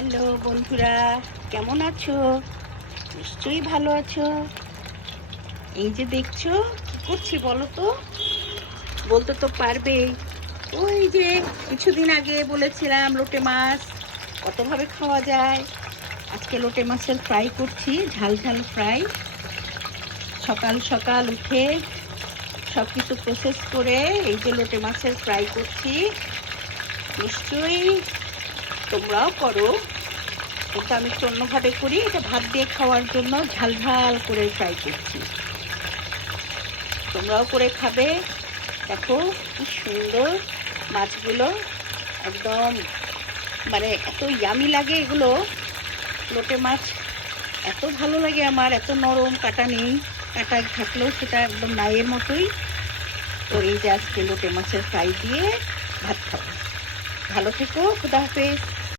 Hello বন্ধুরা, কেমন আছো? নিশ্চয়ই ভালো আছো। এই যে দেখছো কি করছি বলো তো? বলতে তো পারবে। ওই যে কিছুদিন আগে বলেছিলাম লোটে মাছ কতভাবে খাওয়া যায়। আজকে লোটে মাছের ফ্রাই করছি, ঝাল ঝাল ফ্রাই। সকাল সকাল উঠে সব কিছু প্রসেস করে এই যে লোটে মাছের ফ্রাই করছি। নিশ্চয়ই তোমরাও করো, কিন্তু আমি একটু অন্যভাবে করি। এটা ভাত দিয়ে খাওয়ার জন্য ঝাল ঝাল করে ফ্রাই করছি। তোমরাও করে খাবে। দেখো কি সুন্দর মাছগুলো, একদম মানে এত ইয়ামি লাগে এগুলো। লোটে মাছ এত ভালো লাগে আমার, এত নরম, কাটা নেই। কাটা থাকলেও সেটা একদম নাইয়ের মতোই। তো এই যে আজকে লোটে মাছের ফ্রাই দিয়ে ভাত খাবো। ভালো থেকো, খুদা হাফেজ।